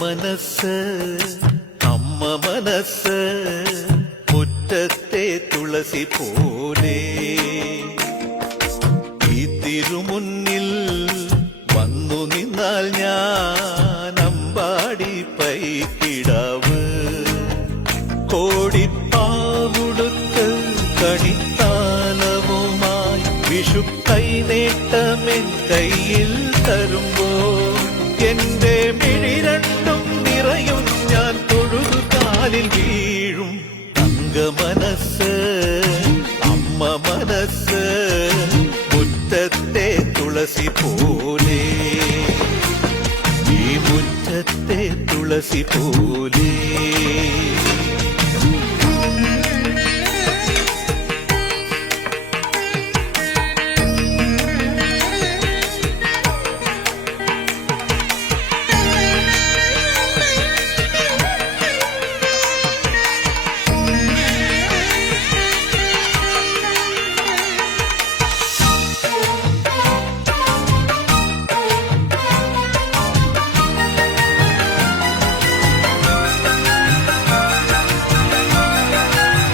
മനസ്സ് അമ്മ മനസ്സ് മുറ്റത്തെ തുളസി പോലെ ഈ തിരുമുന്നിൽ വന്നു നിന്നാൽ ഞാൻ അമ്പാടി പൈക്കിടാവ് കോടിപ്പാവുടുത്ത് കണിത്താലവുമായി വിഷു കൈനേട്ടമെൻ കയ്യിൽ തരുമ്പോൾ എന്റെ മിഴി രണ്ടും നിറയും ഞാൻ തൊഴുതുകാലിൽ വീഴും തങ്ക മനസ്സ് അമ്മ മനസ്സ് മുറ്റത്തെ തുളസി പോലെ ഈ മുറ്റത്തെ തുളസി പോലെ